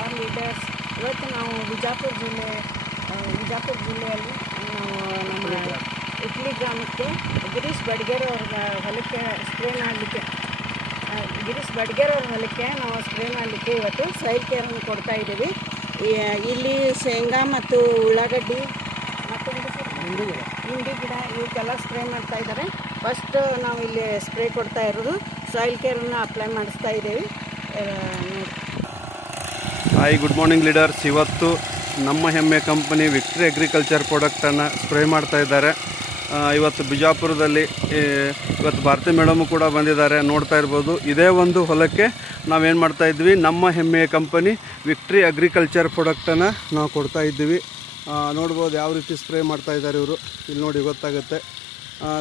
All leaders. ಇವತ್ತು ನಾವು ವಿಜಾಪುರ ಜಿಲ್ಲೆಯಲ್ಲಿ ನಾವು ನಮ್ಮ ಇಟ್ಲಿ ಗ್ರಾಮಕ್ಕೆ ಗಿರೀಶ್ ಬಡ್ಗೇರ್ ಅವ್ರ ಹೊಲಕ್ಕೆ ಸ್ಪ್ರೇ ಮಾಡಲಿಕ್ಕೆ ನಾವು ಸ್ಪ್ರೇ ಮಾಡಲಿಕ್ಕೆ ಇವತ್ತು ಸಾಯಿಲ್ ಕೇರನ್ನು ಕೊಡ್ತಾ ಇದ್ದೀವಿ. ಇಲ್ಲಿ ಶೇಂಗಾ ಮತ್ತು ಉಳ್ಳಾಗಡ್ಡಿ ಮತ್ತು ಹಿಂಡಿ ಗಿಡ ಇವಕ್ಕೆಲ್ಲ ಸ್ಪ್ರೇ ಮಾಡ್ತಾ ಇದ್ದಾರೆ. ಫಸ್ಟ್ ನಾವು ಇಲ್ಲಿ ಸ್ಪ್ರೇ ಕೊಡ್ತಾ ಇರೋದು ಸಾಯಿಲ್ ಕೇರನ್ನು ಅಪ್ಲೈ ಮಾಡಿಸ್ತಾ ಇದ್ದೀವಿ. Hi, good morning leaders. ಇವತ್ತು ನಮ್ಮ ಹೆಮ್ಮೆ ಕಂಪನಿ ವಿಕ್ಟ್ರಿ ಅಗ್ರಿಕಲ್ಚರ್ ಪ್ರಾಡಕ್ಟನ್ನು ಸ್ಪ್ರೇ ಮಾಡ್ತಾ ಇದ್ದಾರೆ. ಇವತ್ತು ಬಿಜಾಪುರದಲ್ಲಿ ಇವತ್ತು ಭಾರತಿ ಮೇಡಮು ಕೂಡ ಬಂದಿದ್ದಾರೆ, ನೋಡ್ತಾ ಇರ್ಬೋದು. ಇದೇ ಒಂದು ಹೊಲಕ್ಕೆ ನಾವೇನು ಮಾಡ್ತಾಯಿದ್ವಿ, ನಮ್ಮ ಹೆಮ್ಮೆಯ ಕಂಪನಿ ವಿಕ್ಟ್ರಿ ಅಗ್ರಿಕಲ್ಚರ್ ಪ್ರಾಡಕ್ಟನ್ನು ನಾವು ಕೊಡ್ತಾ ಇದ್ದೀವಿ. ನೋಡ್ಬೋದು ಯಾವ ರೀತಿ ಸ್ಪ್ರೇ ಮಾಡ್ತಾ ಇದ್ದಾರೆ ಇವರು, ಇಲ್ಲಿ ನೋಡಿ ಗೊತ್ತಾಗುತ್ತೆ.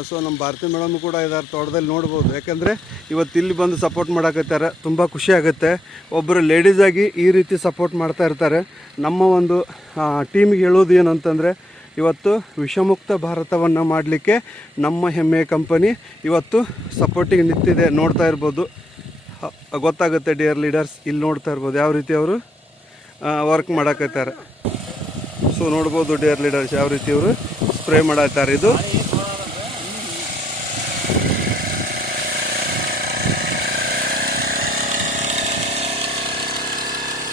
ಸೊ ನಮ್ಮ ಭಾರತಿ ಮೇಡಮ್ ಕೂಡ ಇದ್ದಾರೆ ತೋಟದಲ್ಲಿ, ನೋಡ್ಬೋದು. ಯಾಕೆಂದರೆ ಇವತ್ತು ಇಲ್ಲಿ ಬಂದು ಸಪೋರ್ಟ್ ಮಾಡೋಕತ್ತಾರೆ, ತುಂಬ ಖುಷಿ ಆಗುತ್ತೆ. ಒಬ್ಬರು ಲೇಡೀಸಾಗಿ ಈ ರೀತಿ ಸಪೋರ್ಟ್ ಮಾಡ್ತಾ ಇರ್ತಾರೆ. ನಮ್ಮ ಒಂದು ಟೀಮಿಗೆ ಹೇಳೋದು ಏನಂತಂದರೆ, ಇವತ್ತು ವಿಷಮುಕ್ತ ಭಾರತವನ್ನು ಮಾಡಲಿಕ್ಕೆ ನಮ್ಮ ಹೆಮ್ಮೆಯ ಕಂಪನಿ ಇವತ್ತು ಸಪೋರ್ಟಿಗೆ ನಿಂತಿದೆ. ನೋಡ್ತಾ ಇರ್ಬೋದು, ಗೊತ್ತಾಗುತ್ತೆ ಡಿಯರ್ ಲೀಡರ್ಸ್. ಇಲ್ಲಿ ನೋಡ್ತಾ ಇರ್ಬೋದು ಯಾವ ರೀತಿ ಅವರು ವರ್ಕ್ ಮಾಡಕತ್ತಾರೆ. ಸೊ ನೋಡ್ಬೋದು ಡಿಯರ್ ಲೀಡರ್ಸ್ ಯಾವ ರೀತಿ ಅವರು ಸ್ಪ್ರೇ ಮಾಡತ್ತಾರೆ. ಇದು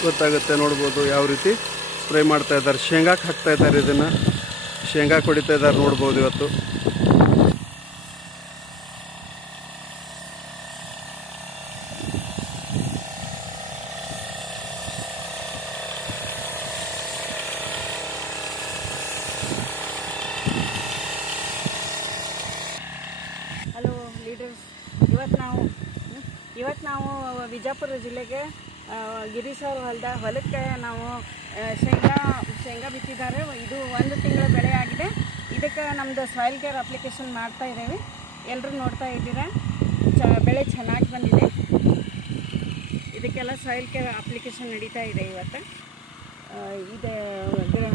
ಗೊತ್ತಾಗುತ್ತೆ, ನೋಡ್ಬೋದು ಯಾವ ರೀತಿ ಸ್ಪ್ರೇ ಮಾಡ್ತಾ ಇದ್ದಾರೆ. ಶೇಂಗಾಕ್ಕೆ ಹಾಕ್ತಾ ಇದ್ದಾರೆ, ಇದನ್ನು ಶೇಂಗಾಕ್ಕೆ ಹೊಡಿತಾ ಇದ್ದಾರೆ, ನೋಡ್ಬೋದು ಇವತ್ತು. ಹಲೋ ಲೀಡರ್ಸ್, ಇವತ್ತು ನಾವು ವಿಜಾಪುರ ಜಿಲ್ಲೆಗೆ ಗಿರೀಶ್ ಅವ್ರ ಹೊಲಕ್ಕೆ ನಾವು ಶೇಂಗಾ ಬಿತ್ತಿದ್ದಾರೆ. ಇದು 1 ತಿಂಗಳ ಬೆಳೆ ಆಗಿದೆ. ಇದಕ್ಕೆ ನಮ್ಮದು ಸಾಯಿಲ್ ಕೇರ್ ಅಪ್ಲಿಕೇಶನ್ ಮಾಡ್ತಾ ಇದ್ದೇವೆ. ಎಲ್ಲರೂ ನೋಡ್ತಾ ಇದ್ದೀರಾ, ಬೆಳೆ ಚೆನ್ನಾಗಿ ಬಂದಿದೆ. ಇದಕ್ಕೆಲ್ಲ ಸಾಯಿಲ್ ಕೇರ್ ಅಪ್ಲಿಕೇಶನ್ ನಡೀತಾ ಇದೆ ಇವತ್ತು. ಇದು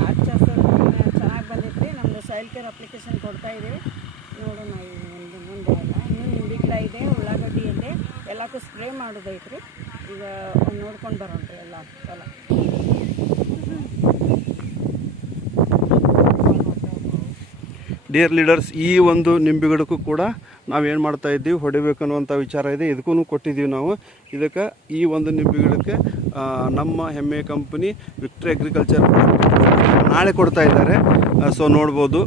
ಹಚ್ಚ ಹಸಿರು ಚೆನ್ನಾಗಿ ಬಂದಿತ್ತು. ನಮ್ಮದು ಸಾಯಿಲ್ ಕೇರ್ ಅಪ್ಲಿಕೇಶನ್ ಕೊಡ್ತಾ ಇದ್ದೀವಿ. ನೋಡೋಣ ಮುಂದೆ ಎಲ್ಲ ಇನ್ನೂ ಹಿಂಡಿ ಗಿಡ ಇದೆ, ಉಳ್ಳಾಗಡ್ಡಿ ಇದೆ, ಎಲ್ಲಕ್ಕೂ ಸ್ಪ್ರೇ ಮಾಡೋದೈತ್ರಿ. ಈಗ ನೋಡ್ಕೊಂಡು ಬರೋಣ್ರಿ ಎಲ್ಲ ಹೊಲ. ಡಿಯರ್ ಲೀಡರ್ಸ್, ಈ ಒಂದು ನಿಂಬೆ ಗಿಡಕ್ಕೂ ಕೂಡ ನಾವೇನು ಮಾಡ್ತಾ ಇದ್ದೀವಿ, ಹೊಡಿಬೇಕು ಅನ್ನುವಂಥ ವಿಚಾರ ಇದೆ. ಇದಕ್ಕೂ ಕೊಟ್ಟಿದ್ದೀವಿ ನಾವು. ಇದಕ್ಕೆ ಈ ಒಂದು ನಿಂಬೆ ಗಿಡಕ್ಕೆ ನಮ್ಮ ಹೆಮ್ಮೆಯ ಕಂಪನಿ ವಿಕ್ಟ್ರಿ ಅಗ್ರಿಕಲ್ಚರ್ ನಾಳೆ ಕೊಡ್ತಾ ಇದ್ದಾರೆ. ಸೊ ನೋಡ್ಬೋದು